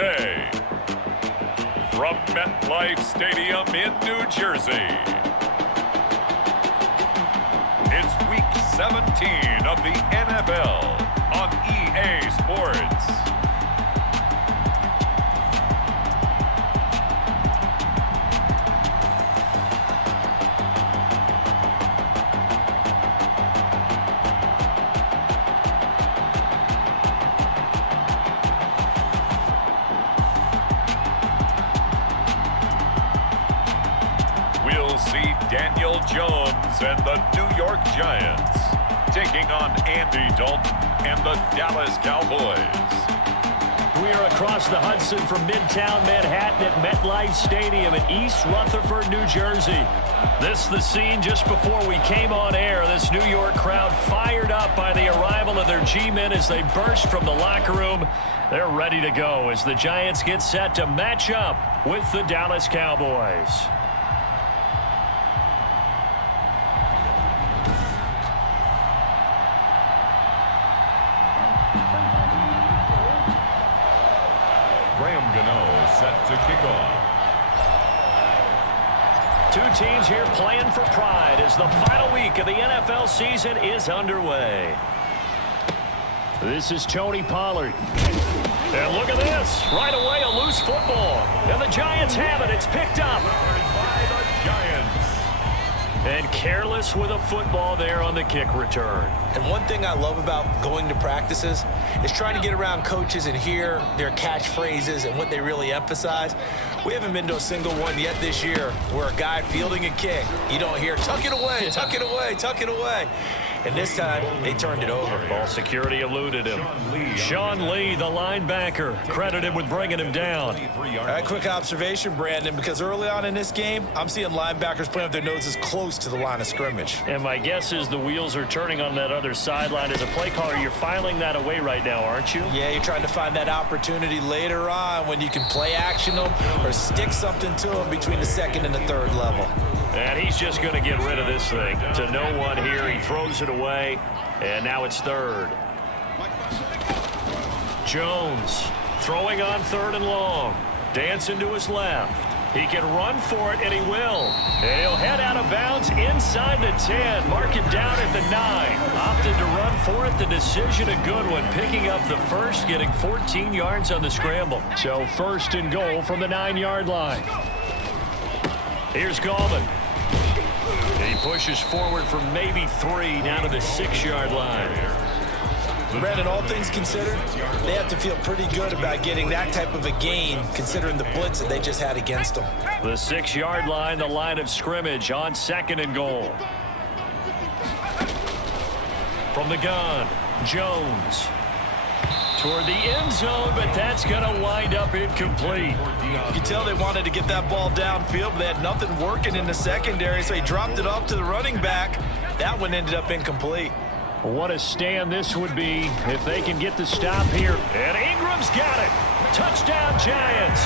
today, from MetLife Stadium in New Jersey, it's Week 17 of the NFL on EA Sports. We'll see Daniel Jones and the New York Giants taking on Andy Dalton and the Dallas Cowboys. We are across the Hudson from Midtown Manhattan at MetLife Stadium in East Rutherford, New Jersey. This is the scene just before we came on air. This New York crowd fired up by the arrival of their G-men as they burst from the locker room. They're ready to go as the Giants get set to match up with the Dallas Cowboys. Graham Gano set to kick off. Two teams here playing for pride as the final week of the NFL season is underway. This is Tony Pollard. And look at this. Right away, a loose football. And the Giants have it. It's picked up. By the Giants. And careless with a football there on the kick return. And one thing I love about going to practices is trying to get around coaches and hear their catchphrases and what they really emphasize. We haven't been to a single one yet this year where a guy fielding a kick, you don't hear, tuck it away, tuck it away, tuck it away. And this time, they turned it over. Ball security eluded him. Sean Lee, the linebacker, credited with bringing him down. All right, quick observation, Brandon, because early on in this game, I'm seeing linebackers playing with their noses close to the line of scrimmage. And my guess is the wheels are turning on that other sideline. As a play caller, you're filing that away right now, aren't you? Yeah, you're trying to find that opportunity later on when you can play action them or stick something to them between the second and the third level. And he's just going to get rid of this thing. To no one here, he throws it away, and now it's third. Jones throwing on third and long. Dancing to his left. He can run for it, and he will. And he'll head out of bounds inside the 10. Mark it down at the 9. Opted to run for it. The decision a good one. Picking up the first, getting 14 yards on the scramble. So first and goal from the 9-yard line. Here's Gallman. He pushes forward for maybe 3 down to the 6-yard line. Brandon, all things considered, they have to feel pretty good about getting that type of a gain considering the blitz that they just had against them. The 6-yard line, the line of scrimmage on second and goal. From the gun, Jones. Toward the end zone, but that's going to wind up incomplete. You can tell they wanted to get that ball downfield, but they had nothing working in the secondary, so he dropped it off to the running back. That one ended up incomplete. What a stand this would be if they can get the stop here. And Ingram's got it. Touchdown, Giants.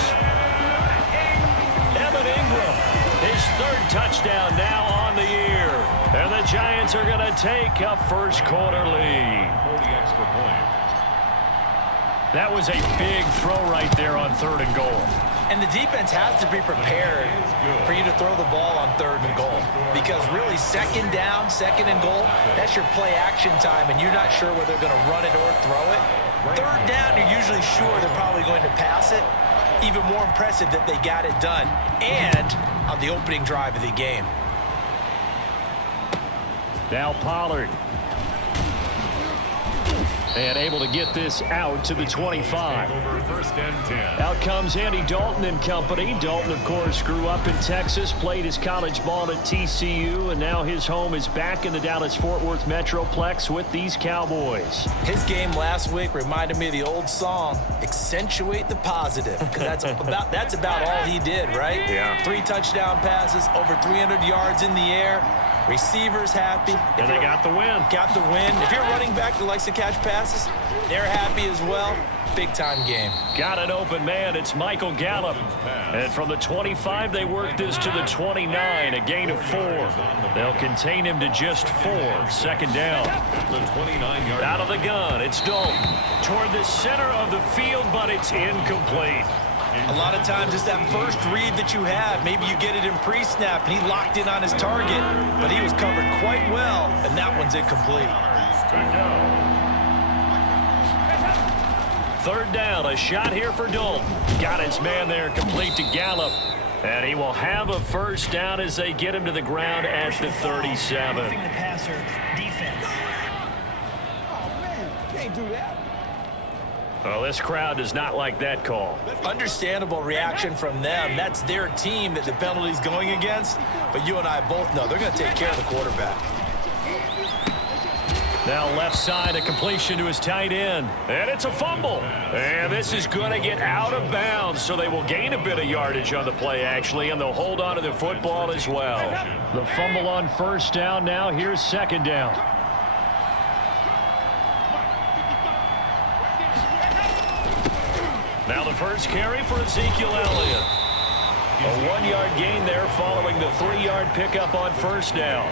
Evan Ingram, his third touchdown now on the year. And the Giants are going to take a first quarter lead. Extra point. That was a big throw right there on third and goal. And the defense has to be prepared for you to throw the ball on third and goal. Because really, second down, second and goal, that's your play action time, and you're not sure whether they're going to run it or throw it. Third down, you're usually sure they're probably going to pass it. Even more impressive that they got it done. And on the opening drive of the game. Now Pollard. And able to get this out to the 25. First and 10. Out comes Andy Dalton and company. Dalton, of course, grew up in Texas, played his college ball at TCU, and now his home is back in the Dallas-Fort Worth Metroplex with these Cowboys. His game last week reminded me of the old song, Accentuate the Positive, because that's about all he did, right? Yeah. 3 touchdown passes, over 300 yards in the air. Receivers happy. And they got the win. Got the win. If you're a running back that likes to catch passes, they're happy as well. Big-time game. Got an open man. It's Michael Gallup. And from the 25, they work this to the 29, a gain of 4. They'll contain him to just 4. Second down. The 29-yard. Out of the gun, it's Dalton. toward the center of the field, but it's incomplete. A lot of times it's that first read that you have. Maybe you get it in pre-snap, and he locked in on his target, but he was covered quite well, and that one's incomplete. Third down, a shot here for Dalton. Got his man there, complete to Gallup. And he will have a first down as they get him to the ground at the 37. The passer defense. Oh, man, can't do that. Well, this crowd does not like that call. Understandable reaction from them. That's their team that the penalty's going against. But you and I both know they're going to take care of the quarterback. Now left side, a completion to his tight end. And it's a fumble. And this is going to get out of bounds, so they will gain a bit of yardage on the play, actually, and they'll hold on to the football as well. The fumble on first down now. Here's second down. Now the first carry for Ezekiel Elliott. A 1-yard gain there following the 3-yard pickup on first down.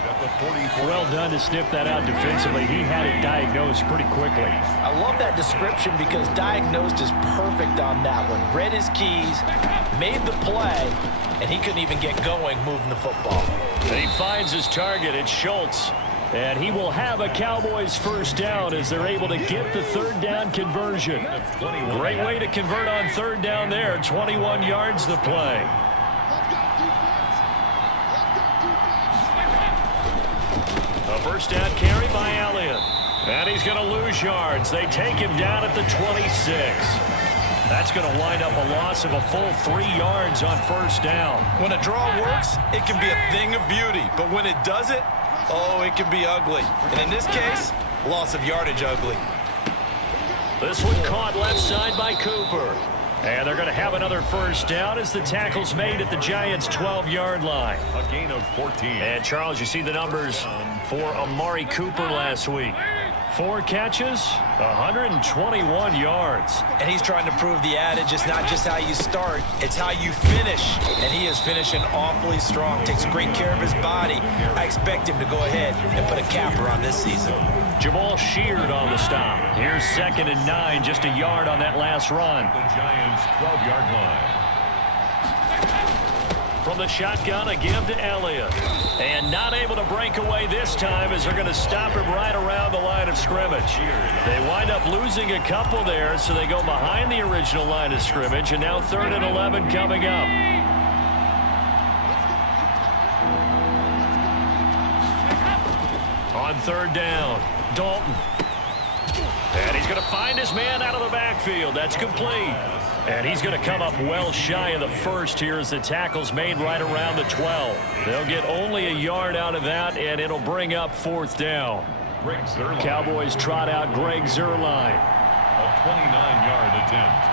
Well done to sniff that out defensively. He had it diagnosed pretty quickly. I love that description because diagnosed is perfect on that one. Read his keys, made the play, and he couldn't even get going moving the football. And he finds his target. It's Schultz. And he will have a Cowboys first down as they're able to get the third down conversion. Great way to convert on third down there. 21 yards to play. A first down carry by Elliott. And he's going to lose yards. They take him down at the 26. That's going to wind up a loss of a full 3 yards on first down. When a draw works, it can be a thing of beauty. But when it doesn't, oh, it can be ugly. And in this case, loss of yardage ugly. This one caught left side by Cooper. And they're going to have another first down as the tackle's made at the Giants' 12-yard line. A gain of 14. And, Charles, you see the numbers for Amari Cooper last week. 4 catches, 121 yards. And he's trying to prove the adage, it's not just how you start, it's how you finish. And he is finishing awfully strong, takes great care of his body. I expect him to go ahead and put a capper on this season. Jamal Sheard on the stop. Here's 2nd and 9, just a yard on that last run. The Giants' 12-yard line. From the shotgun, a give to Elliott. And not able to break away this time as they're going to stop him right around the line of scrimmage. They wind up losing a couple there, so they go behind the original line of scrimmage, and now 3rd and 11 coming up. On third down, Dalton. And he's going to find his man out of the backfield. That's complete. And he's going to come up well shy of the first here as the tackle's made right around the 12. They'll get only a yard out of that, and it'll bring up 4th down. Cowboys trot out Greg Zuerlein. A 29-yard attempt.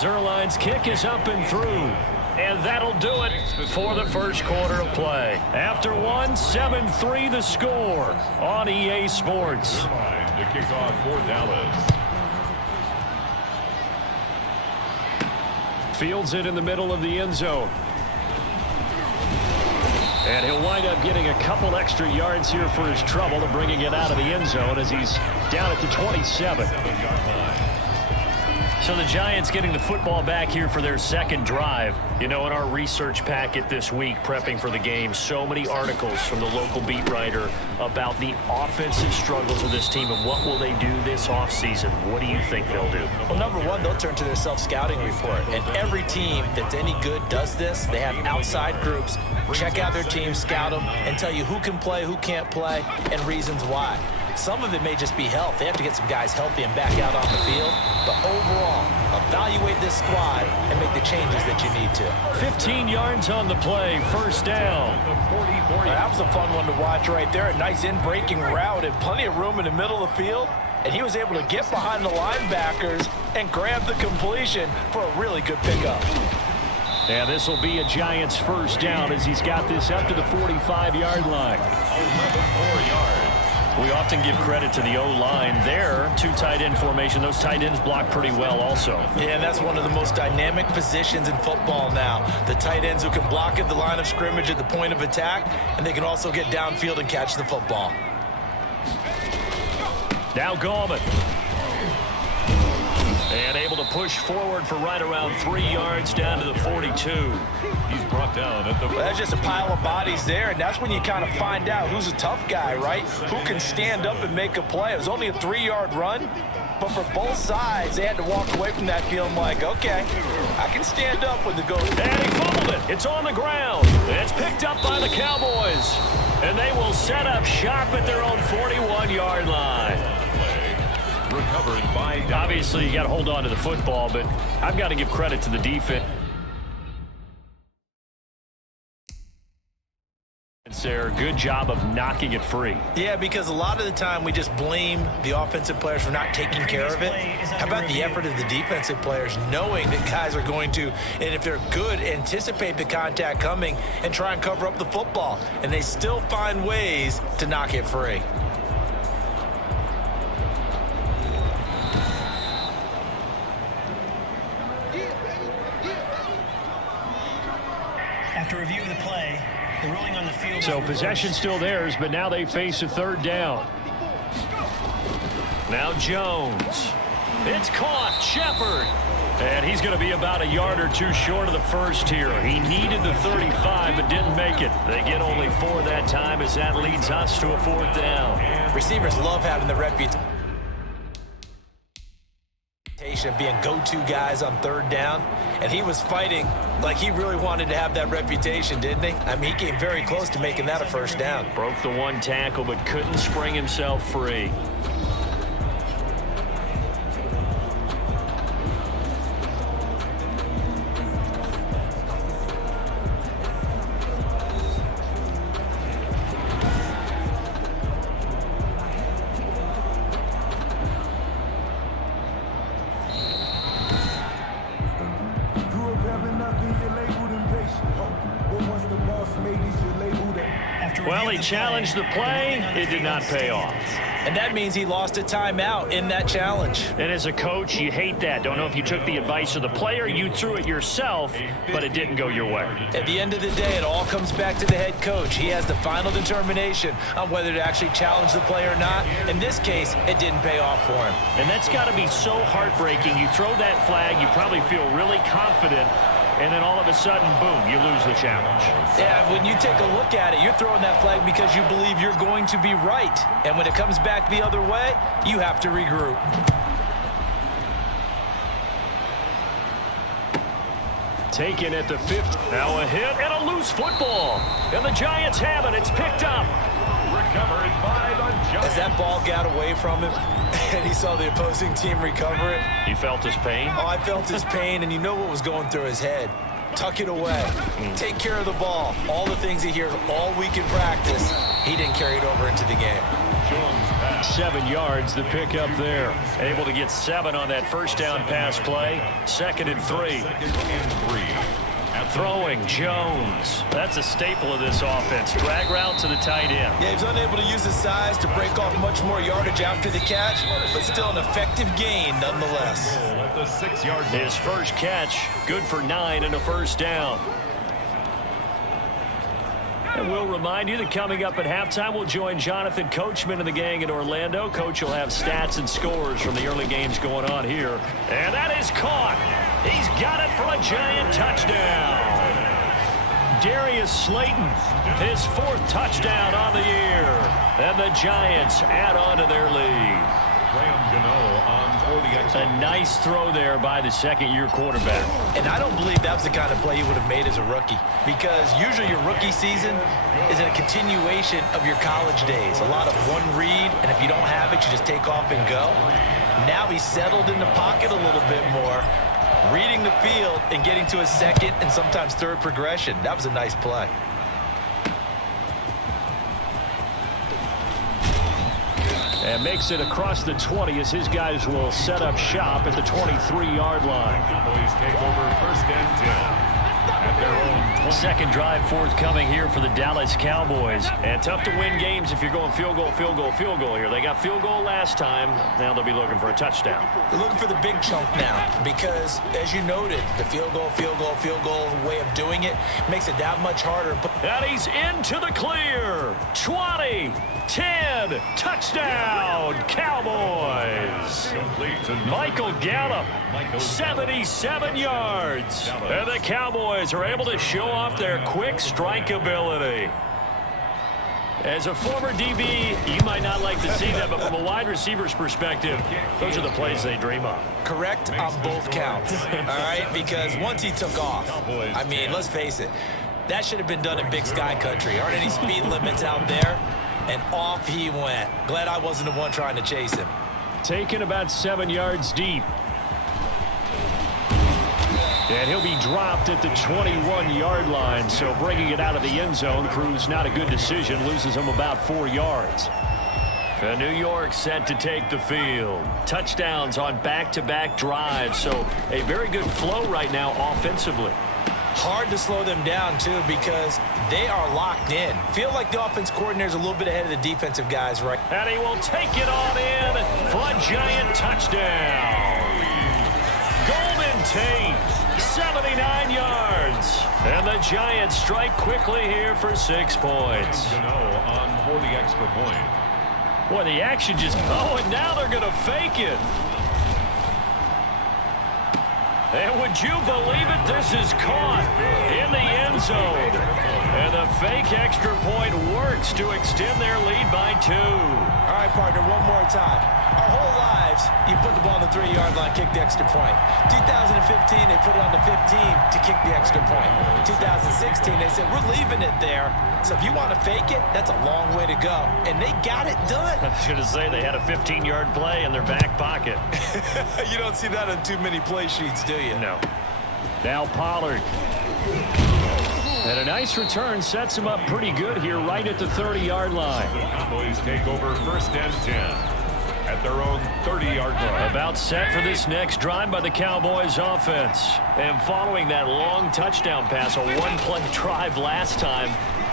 Zuerlein's kick is up and through. And that'll do it for the first quarter of play. After one, 7-3 the score on EA Sports. To kick off for Dallas. Fields it in the middle of the end zone. And he'll wind up getting a couple extra yards here for his trouble and bringing it out of the end zone as he's down at the 27. So the Giants getting the football back here for their second drive. You know, in our research packet this week, prepping for the game, so many articles from the local beat writer about the offensive struggles of this team and what will they do this offseason. What do you think they'll do? Well, number one, they'll turn to their self-scouting report. And every team that's any good does this. They have outside groups. Check out their team, scout them, and tell you who can play, who can't play, and reasons why. Some of it may just be health. They have to get some guys healthy and back out on the field. But overall, evaluate this squad and make the changes that you need to. 15 yards on the play, first down. That was a fun one to watch right there. A nice in-breaking route and plenty of room in the middle of the field. And he was able to get behind the linebackers and grab the completion for a really good pickup. And this will be a Giants first down as he's got this up to the 45-yard line. 11 more yards. We often give credit to the O-line there. Two tight end formation. Those tight ends block pretty well also. Yeah, and that's one of the most dynamic positions in football now. The tight ends who can block at the line of scrimmage at the point of attack, and they can also get downfield and catch the football. Now Gallman. And able to push forward for right around 3 yards down to the 42. He's brought down at the... Well, that's just a pile of bodies there, and that's when you kind of find out who's a tough guy, right? Who can stand up and make a play. It was only a 3-yard run, but for both sides, they had to walk away from that feeling like, okay, I can stand up when the goal... And he fumbled it. It's on the ground. It's picked up by the Cowboys. And they will set up shop at their own 41-yard line. Recovered by... Obviously, you got to hold on to the football, but I've got to give credit to the defense there. Good job of knocking it free. Yeah, because a lot of the time we just blame the offensive players for not taking care of it. How about the effort of the defensive players knowing that guys are going to, and if they're good, anticipate the contact coming and try and cover up the football, and they still find ways to knock it free. After review of the play, the ruling on the field. So possession still theirs, but now they face a third down. Now Jones. It's caught. Shepard. And he's going to be about a yard or two short of the first here. He needed the 35, but didn't make it. They get only 4 that time as that leads us to a 4th down. Receivers love having the reputation of being go-to guys on 3rd down, and he was fighting like he really wanted to have that reputation, didn't he? I mean, he came very close to making that a 1st down. Broke the 1 tackle, but couldn't spring himself free. Well, he challenged the play. It did not pay off. And that means he lost a timeout in that challenge. And as a coach, you hate that. Don't know if you took the advice of the player, you threw it yourself, but it didn't go your way. At the end of the day, it all comes back to the head coach. He has the final determination on whether to actually challenge the play or not. In this case, it didn't pay off for him. And that's got to be so heartbreaking. You throw that flag, you probably feel really confident, and then all of a sudden, boom, you lose the challenge. Yeah, when you take a look at it, you're throwing that flag because you believe you're going to be right. And when it comes back the other way, you have to regroup. Taken at the 5th. Now a hit and a loose football. And the Giants have it. It's picked up. Recovered by the Giants. As that ball got away from him and he saw the opposing team recover it. You felt his pain? Oh, I felt his pain, and you know what was going through his head. Tuck it away. Take care of the ball. All the things he hears all week in practice, he didn't carry it over into the game. 7 yards, the pickup there. Able to get 7 on that 1st down pass play. 2nd and 3. Throwing, Jones. That's a staple of this offense. Drag route to the tight end. Yeah, he was unable to use his size to break off much more yardage after the catch, but still an effective gain nonetheless. At the 6-yard line. His first catch, good for 9 and a 1st down. And we'll remind you that coming up at halftime, we'll join Jonathan Coachman and the gang in Orlando. Coach will have stats and scores from the early games going on here. And that is caught. He's got it for a Giant touchdown. Darius Slayton, his 4th touchdown on the year. And the Giants add on to their lead. A nice throw there by the 2nd-year quarterback. And I don't believe that was the kind of play he would have made as a rookie, because usually your rookie season is a continuation of your college days. A lot of one read, and if you don't have it, you just take off and go. Now he's settled in the pocket a little bit more, reading the field and getting to his 2nd and sometimes 3rd progression. That was a nice play. And makes it across the 20 as his guys will set up shop at the 23-yard line. Cowboys take over 1st and 10. at their own 20. Second drive forthcoming here for the Dallas Cowboys. And tough to win games if you're going field goal, field goal, field goal here. They got field goal last time. Now they'll be looking for a touchdown. They're looking for the big chunk now because, as you noted, the field goal way of doing it makes it that much harder. And he's into the clear. 20, 10, touchdown, Cowboys. Michael Gallup, 77 yards. And the Cowboys are able to show off their quick strike ability. As a former DB, you might not like to see that, but from a wide receiver's perspective, those are the plays they dream of. Correct on both counts, all right? Because once he took off, I mean, let's face it, that should have been done in Big Sky Country. Aren't any speed limits out there? And off he went. Glad I wasn't the one trying to chase him. Taken about 7 yards deep. And he'll be dropped at the 21-yard line, so bringing it out of the end zone proves not a good decision, loses him about 4 yards. And New York set to take the field. Touchdowns on back-to-back drives, so a very good flow right now offensively. Hard to slow them down, too, because they are locked in. Feel like the offense coordinator's a little bit ahead of the defensive guys, right? And he will take it on in for a giant touchdown. Golden Tate, 79 yards. And the Giants strike quickly here for 6 points. On for the extra point. Boy, the action just... Oh, and now they're going to fake it. And would you believe it? This is caught in the end zone. And the fake extra point works to extend their lead by 2. All right, partner, one more time. Our whole lives, you put the ball on the 3-yard line, kick the extra point. 2015, they put it on the 15 to kick the extra point. 2016, they said, we're leaving it there. So if you want to fake it, that's a long way to go. And they got it done. I was going to say they had a 15-yard play in their back pocket. You don't see that on too many play sheets, do you? No. Now Pollard. And a nice return sets him up pretty good here right at the 30-yard line. The Cowboys take over 1st and 10 at their own 30-yard line. About set for this next drive by the Cowboys offense. And following that long touchdown pass, a one-play drive last time.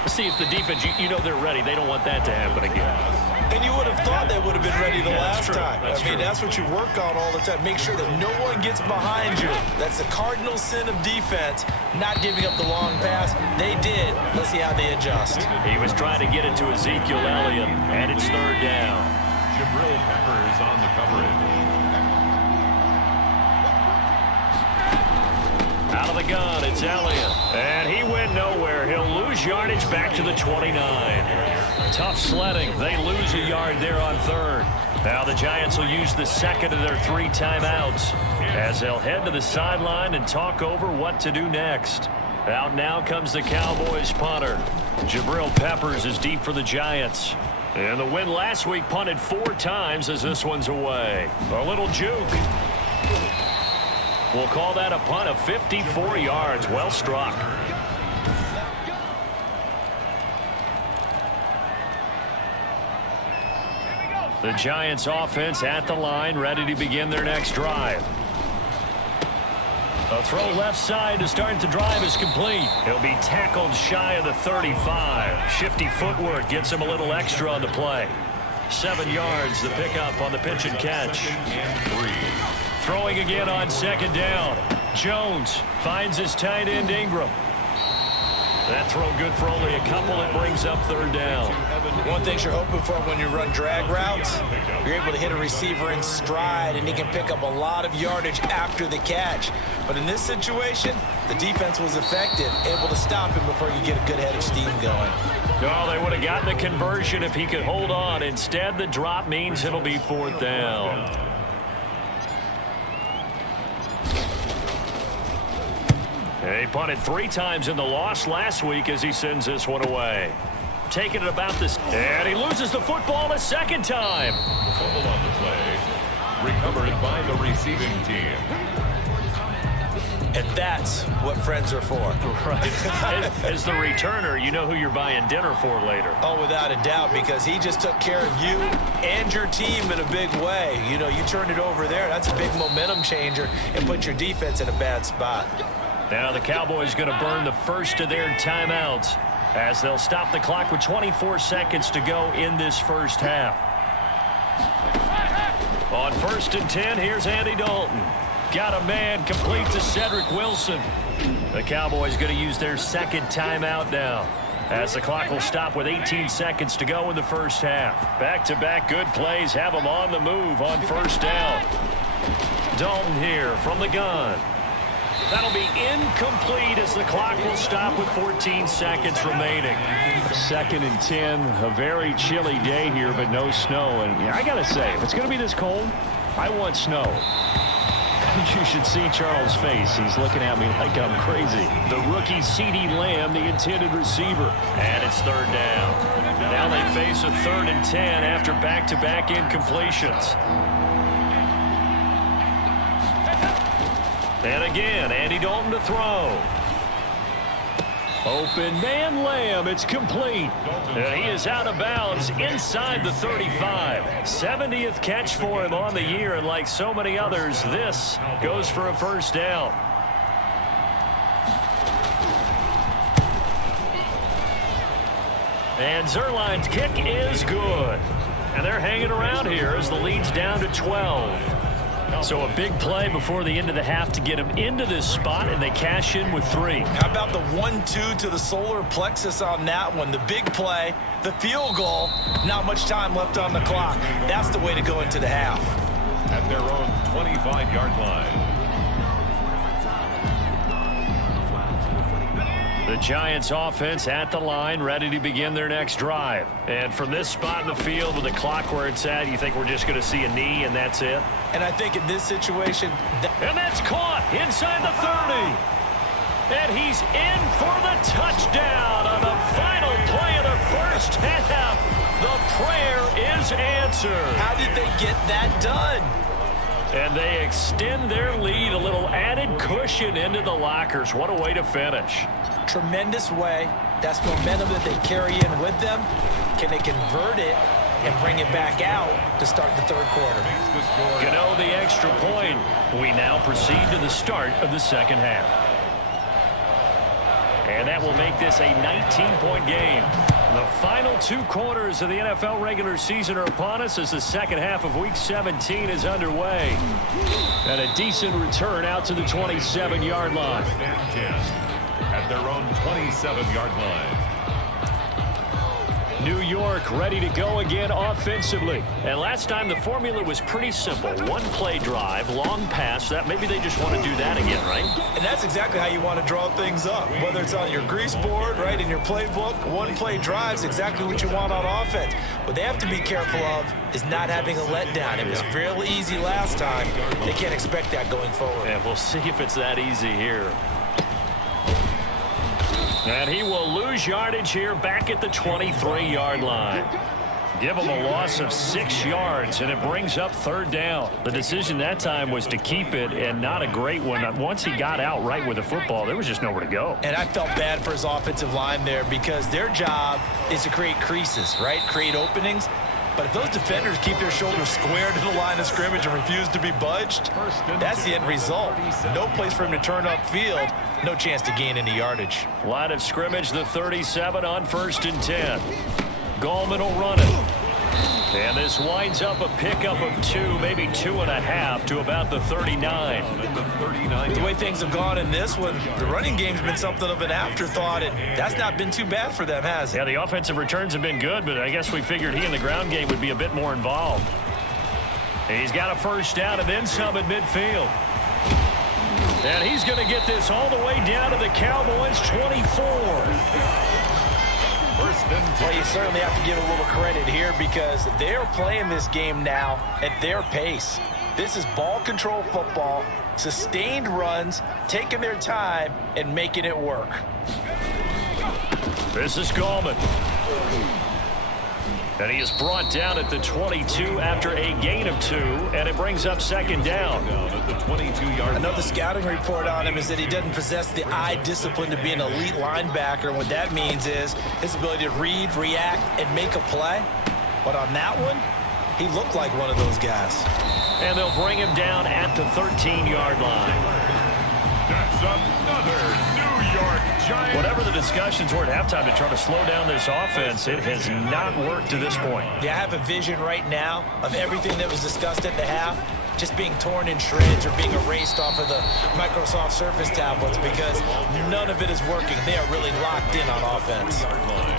See if the defense, you know they're ready. They don't want that to happen again. And you would have thought they would have been ready the last time. That's true. That's what you work on all the time. Make sure that no one gets behind you. That's the cardinal sin of defense, not giving up the long pass. They did. Let's see how they adjust. He was trying to get it to Ezekiel Elliott, and it's 3rd down. Jabril Peppers on the coverage. Out of the gun, it's Elliott. And he went nowhere. He'll lose yardage back to the 29. Tough sledding. They lose a yard there on 3rd. Now the Giants will use the second of their 3 timeouts as they'll head to the sideline and talk over what to do next. Out now comes the Cowboys punter. Jabril Peppers is deep for the Giants. And the win last week punted 4 times as this one's away. A little juke. We'll call that a punt of 54 yards. Well struck. The Giants offense at the line, ready to begin their next drive. A throw left side to start the drive is complete. He'll be tackled shy of the 35. Shifty footwork gets him a little extra on the play. 7 yards, the pickup on the pitch and catch. Throwing again on 2nd down. Jones finds his tight end Ingram. That throw good for only a couple. It brings up 3rd down. One thing you're hoping for when you run drag routes, you're able to hit a receiver in stride, and he can pick up a lot of yardage after the catch. But in this situation, the defense was effective, able to stop him before you get a good head of steam going. Oh, they would have gotten the conversion if he could hold on. Instead, the drop means it'll be 4th down. He punted 3 times in the loss last week as he sends this one away. Taking it about this. And he loses the football a 2nd time. Fumble on the play. Recovered by the receiving team. And that's what friends are for. Right. As the returner, you know who you're buying dinner for later. Oh, without a doubt, because he just took care of you and your team in a big way. You know, you turned it over there. That's a big momentum changer and put your defense in a bad spot. Now the Cowboys going to burn the first of their timeouts as they'll stop the clock with 24 seconds to go in this first half. On 1st and 10, here's Andy Dalton. Got a man, complete to Cedric Wilson. The Cowboys going to use their second timeout now, as the clock will stop with 18 seconds to go in the first half. Back-to-back good plays have them on the move on 1st down. Dalton here from the gun. That'll be incomplete as the clock will stop with 14 seconds remaining. 2nd and 10, a very chilly day here, but no snow. And I got to say, if it's going to be this cold, I want snow. You should see Charles' face. He's looking at me like I'm crazy. The rookie CeeDee Lamb, the intended receiver. And it's 3rd down. Now they face a 3rd and 10 after back-to-back incompletions. And again, Andy Dalton to throw. Open man Lamb. It's complete. And he is out of bounds inside the 35. 70th catch for him on the year. And like so many others, this goes for a 1st down. And Zuerlein's kick is good. And they're hanging around here as the lead's down to 12. So a big play before the end of the half to get him into this spot, and they cash in with 3. How about the 1-2 to the solar plexus on that one? The big play, the field goal, not much time left on the clock. That's the way to go into the half. At their own 25-yard line. The Giants offense at the line, ready to begin their next drive. And from this spot in the field with the clock where it's at, you think we're just going to see a knee and that's it? And I think in this situation... And that's caught inside the 30. And he's in for the touchdown on the final play of the first half. The prayer is answered. How did they get that done? And they extend their lead, a little added cushion into the lockers. What a way to finish. Tremendous way. That's momentum that they carry in with them. Can they convert it and bring it back out to start the 3rd quarter? Gano the extra point. We now proceed to the start of the 2nd half. And that will make this a 19-point game. The final 2 quarters of the NFL regular season are upon us as the 2nd half of Week 17 is underway. And a decent return out to the 27-yard line. At their own 27-yard line. New York ready to go again offensively. And last time the formula was pretty simple. 1-play drive, long pass. That maybe they just want to do that again, right? And that's exactly how you want to draw things up. Whether it's on your grease board, right, in your playbook, 1-play drive is exactly what you want on offense. What they have to be careful of is not having a letdown. It was real easy last time. They can't expect that going forward. And we'll see if it's that easy here. And he will lose yardage here back at the 23-yard line. Give him a loss of 6 yards, and it brings up 3rd down. The decision that time was to keep it, and not a great one. Once he got out right with the football, there was just nowhere to go. And I felt bad for his offensive line there because their job is to create creases, right? Create openings. But if those defenders keep their shoulders square to the line of scrimmage and refuse to be budged, that's the end result. No place for him to turn upfield. No chance to gain any yardage. Line of scrimmage, the 37 on 1st and 10. Gallman will run it. And this winds up a pickup of 2, maybe 2.5 to about the 39. The way things have gone in this one, the running game's been something of an afterthought, and that's not been too bad for them, has it? Yeah, the offensive returns have been good, but I guess we figured he in the ground game would be a bit more involved. He's got a 1st down and then some at midfield. And he's going to get this all the way down to the Cowboys' 24. Well, you certainly have to give a little credit here because they're playing this game now at their pace. This is ball control football, sustained runs, taking their time, and making it work. This is Gallman. And he is brought down at the 22 after a gain of 2, and it brings up 2nd down. At the 22-yard I know the scouting report on him is that he doesn't possess the eye discipline to be an elite linebacker. What that means is his ability to read, react, and make a play. But on that one, he looked like one of those guys. And they'll bring him down at the 13-yard line. That's another New York Giants. Whatever the discussions were at halftime to try to slow down this offense, it has not worked to this point. Yeah, I have a vision right now of everything that was discussed at the half just being torn in shreds or being erased off of the Microsoft Surface tablets because none of it is working. They are really locked in on offense.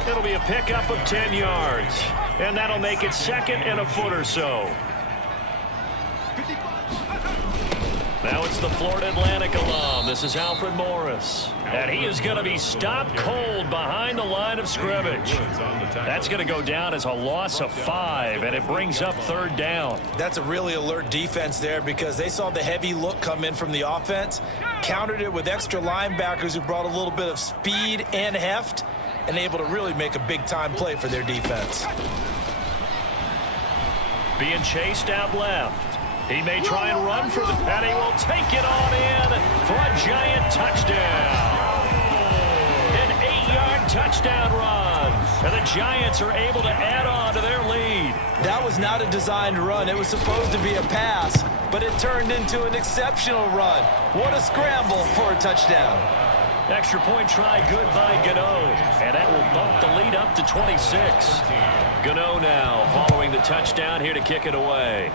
It'll be a pickup of 10 yards, and that'll make it second and a foot or so. Now it's the Florida Atlantic alum. This is Alfred Morris. And he is going to be stopped cold behind the line of scrimmage. That's going to go down as a loss of 5, and it brings up third down. That's a really alert defense there because they saw the heavy look come in from the offense, countered it with extra linebackers who brought a little bit of speed and heft, and able to really make a big-time play for their defense. Being chased out left. He may try and run for the, and he will take it on in for a giant touchdown. An 8-yard touchdown run. And the Giants are able to add on to their lead. That was not a designed run. It was supposed to be a pass, but it turned into an exceptional run. What a scramble for a touchdown. Extra point try good by Gano, and that will bump the lead up to 26. Gano now following the touchdown here to kick it away.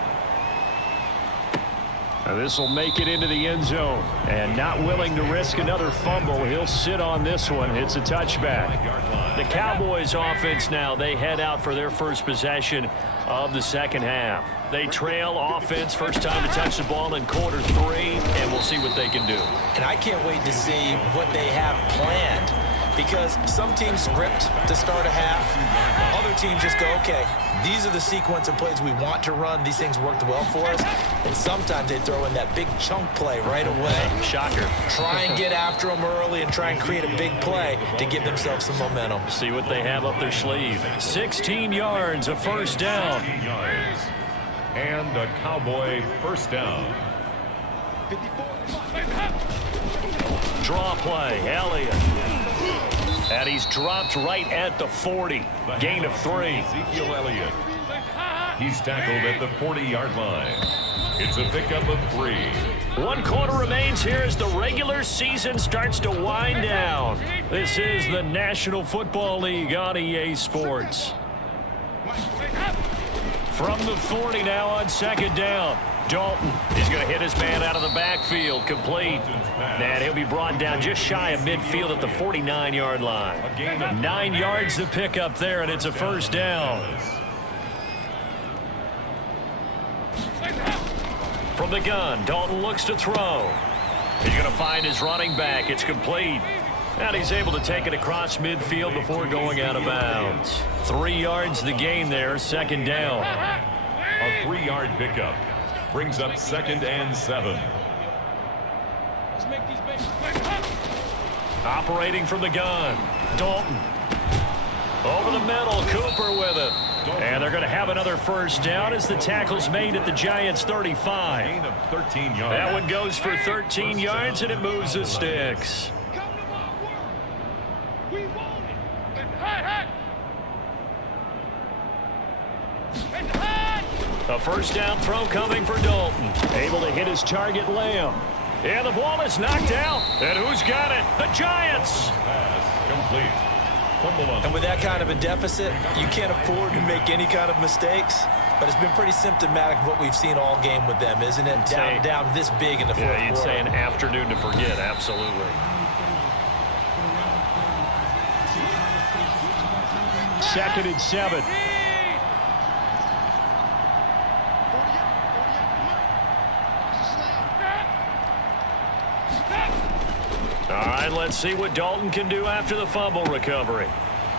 Now this will make it into the end zone, and not willing to risk another fumble, he'll sit on this one. It's a touchback. The Cowboys offense now, they head out for their first possession of the second half. They trail offense, first time to touch the ball in quarter 3, and we'll see what they can do. And I can't wait to see what they have planned because some teams script to start a half. Other teams just go, okay, these are the sequence of plays we want to run. These things worked well for us. And sometimes they throw in that big chunk play right away. Shocker. Try and get after them early and try and create a big play to give themselves some momentum. See what they have up their sleeve. 16 yards, a first down. And a Cowboy first down. Draw play, Elliott. And he's dropped right at the 40. Gain of 3. Ezekiel Elliott. He's tackled at the 40-yard line. It's a pickup of 3. 1 quarter remains here as the regular season starts to wind down. This is the National Football League on EA Sports. From the 40 now on second down. Dalton is going to hit his man out of the backfield, complete. And he'll be brought down just shy of midfield at the 49-yard line. 9 yards to pick up there, and it's a first down. From the gun, Dalton looks to throw. He's going to find his running back. It's complete. And he's able to take it across midfield before going out of bounds. 3 yards the gain there, second down. A 3-yard pickup brings up 2nd and 7. Operating from the gun, Dalton. Over the middle, Cooper with it. And they're going to have another first down as the tackle's made at the Giants' 35. Gain of 13 yards. That one goes for 13 yards, and it moves the sticks. A first down throw coming for Dalton. Able to hit his target, Lamb. And the ball is knocked out. And who's got it? The Giants. Pass complete. And with that kind of a deficit, you can't afford to make any kind of mistakes. But it's been pretty symptomatic of what we've seen all game with them, isn't it? Down this big in the fourth quarter. Yeah, you'd say an afternoon to forget, absolutely. Second and 7. All right, let's see what Dalton can do after the fumble recovery.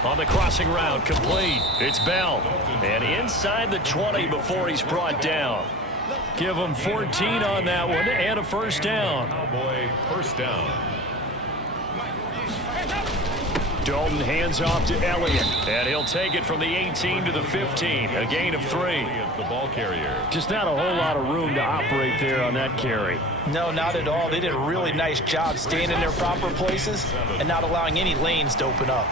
On the crossing route, complete. It's Bell. And inside the 20 before he's brought down. Give him 14 on that one and a first down. Cowboy first down. Dalton hands off to Elliott. And he'll take it from the 18 to the 15. A gain of 3. The ball carrier. Just not a whole lot of room to operate there on that carry. No, not at all. They did a really nice job staying in their proper places and not allowing any lanes to open up.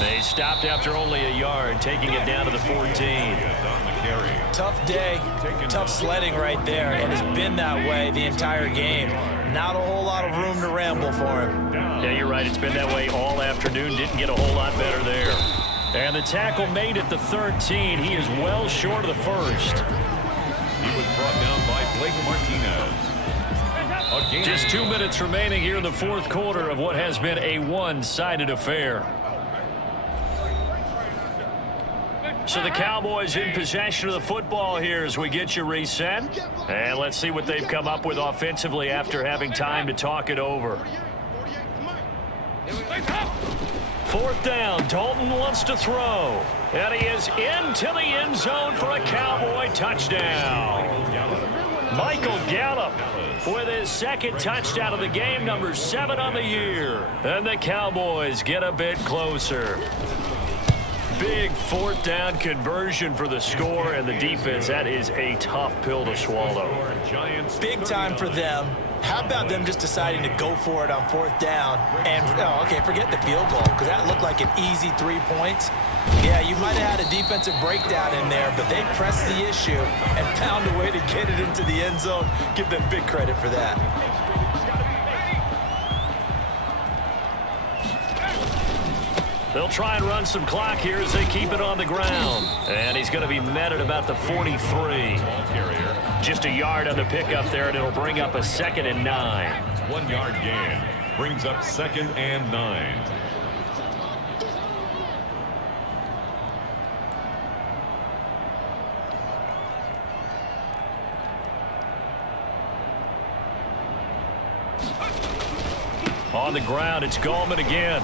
They he's stopped after only a yard, taking it down to the 14. Tough day, tough sledding right there, and it's been that way the entire game. Not a whole lot of room to ramble for him. Yeah, you're right. It's been that way all afternoon. Didn't get a whole lot better there. And the tackle made at the 13. He is well short of the first. He was brought down by Blake Martinez. Just 2 minutes remaining here in the fourth quarter of what has been a one-sided affair. So the Cowboys in possession of the football here as we get you reset. And let's see what they've come up with offensively after having time to talk it over. Fourth down, Dalton wants to throw. And he is into the end zone for a Cowboy touchdown. Michael Gallup with his second touchdown of the game, number 7 on the year. And the Cowboys get a bit closer. Big fourth down conversion for the score, and the defense, that is a tough pill to swallow. Big time for them. How about them just deciding to go for it on fourth down? And, forget the field goal, because that looked like an easy 3 points. Yeah, you might have had a defensive breakdown in there, but they pressed the issue and found a way to get it into the end zone. Give them big credit for that. They'll try and run some clock here as they keep it on the ground. And he's going to be met at about the 43. Just a yard on the pickup there, and it'll bring up a 2nd and 9. 1 yard gain brings up 2nd and 9. On the ground, it's Gallman again.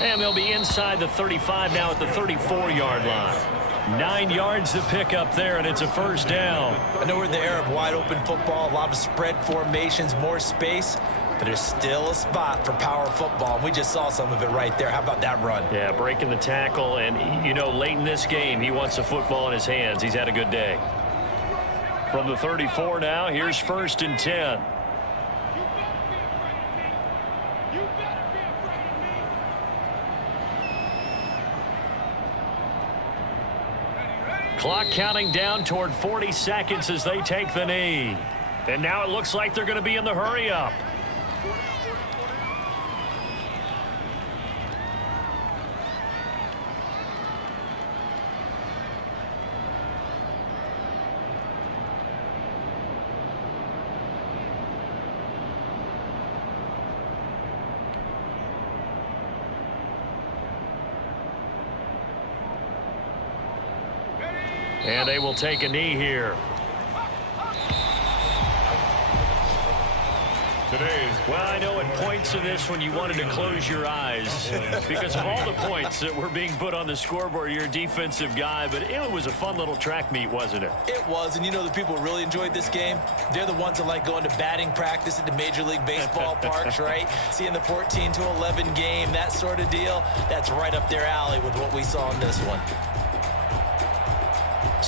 And they'll be inside the 35 now at the 34-yard line. 9 yards to pick up there, and it's a first down. I know we're in the era of wide-open football, a lot of spread formations, more space, but there's still a spot for power football. We just saw some of it right there. How about that run? Yeah, breaking the tackle, and, late in this game, he wants the football in his hands. He's had a good day. From the 34 now, here's 1st and 10. Clock counting down toward 40 seconds as they take the knee. And now it looks like they're going to be in the hurry-up. And they will take a knee here. Well, I know at points in this when you wanted to close your eyes because of all the points that were being put on the scoreboard. You're a defensive guy, but it was a fun little track meet, wasn't it? It was, and the people who really enjoyed this game? They're the ones that like going to batting practice at the Major League Baseball parks, right? Seeing the 14-11 game, that sort of deal, that's right up their alley with what we saw in this one.